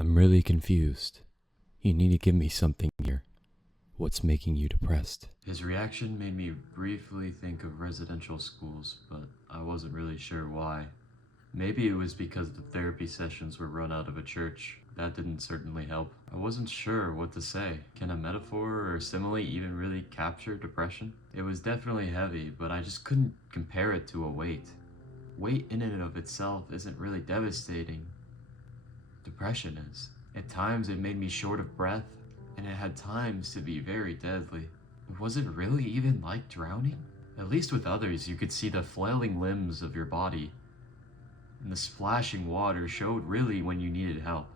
I'm really confused. You need to give me something here. What's making you depressed? His reaction made me briefly think of residential schools, but I wasn't really sure why. Maybe it was because the therapy sessions were run out of a church. That didn't certainly help. I wasn't sure what to say. Can a metaphor or simile even really capture depression? It was definitely heavy, but I just couldn't compare it to a weight. Weight in and of itself isn't really devastating. Depression is. At times it made me short of breath, and it had times to be very deadly. Was it really even like drowning? At least with others, you could see the flailing limbs of your body, and the splashing water showed really when you needed help.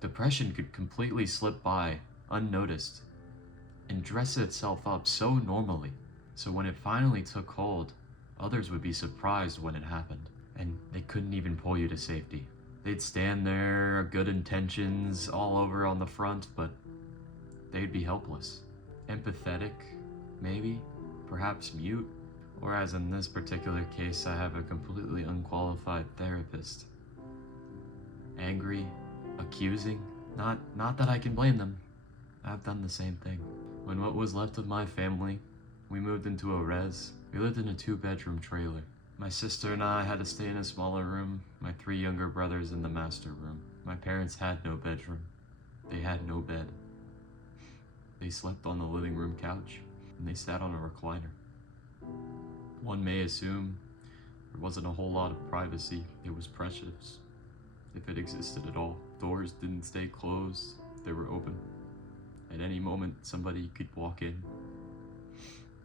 Depression could completely slip by, unnoticed, and dress itself up so normally. So when it finally took hold, others would be surprised when it happened, and they couldn't even pull you to safety. They'd stand there, good intentions all over on the front, but they'd be helpless. Empathetic, maybe, perhaps mute, or as in this particular case, I have a completely unqualified therapist. Angry, accusing, not that I can blame them. I've done the same thing. When what was left of my family, we moved into a res, we lived in a 2-bedroom trailer. My sister and I had to stay in a smaller room, my 3 younger brothers in the master room. My parents had no bedroom. They had no bed. They slept on the living room couch, and they sat on a recliner. One may assume there wasn't a whole lot of privacy. It was precious, if it existed at all. Doors didn't stay closed, they were open. At any moment, somebody could walk in.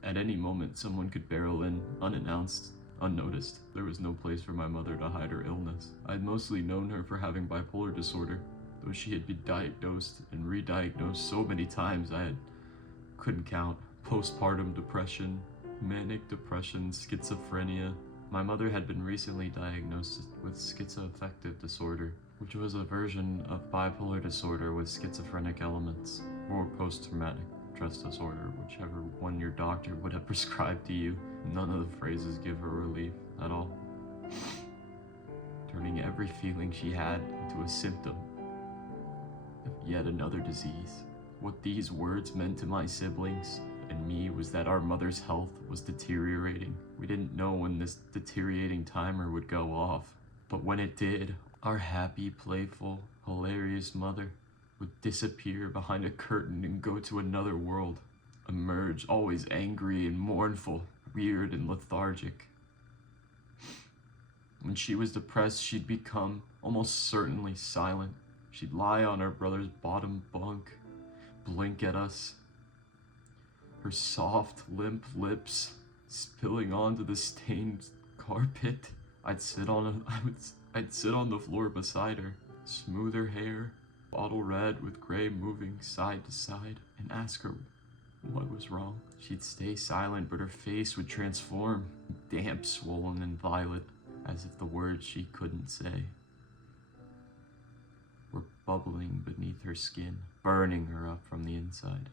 At any moment, someone could barrel in, unannounced, unnoticed. There was no place for my mother to hide her illness. I'd mostly known her for having bipolar disorder, though she had been diagnosed and re-diagnosed so many times couldn't count. Postpartum depression, manic depression, schizophrenia. My mother had been recently diagnosed with schizoaffective disorder, which was a version of bipolar disorder with schizophrenic elements, or post-traumatic stress disorder, whichever one your doctor would have prescribed to you. None of the phrases give her relief at all. Turning every feeling she had into a symptom of yet another disease. What these words meant to my siblings and me was that our mother's health was deteriorating. We didn't know when this deteriorating timer would go off, but when it did, our happy, playful, hilarious mother would disappear behind a curtain and go to another world, emerge always angry and mournful, weird and lethargic. When she was depressed, she'd become almost certainly silent. She'd lie on her brother's bottom bunk, blink at us, her soft, limp lips spilling onto the stained carpet. I'd sit on the floor beside her, smooth her hair, bottle red with gray moving side to side, and ask her what was wrong. She'd stay silent, but her face would transform, damp, swollen, and violet, as if the words she couldn't say were bubbling beneath her skin, burning her up from the inside.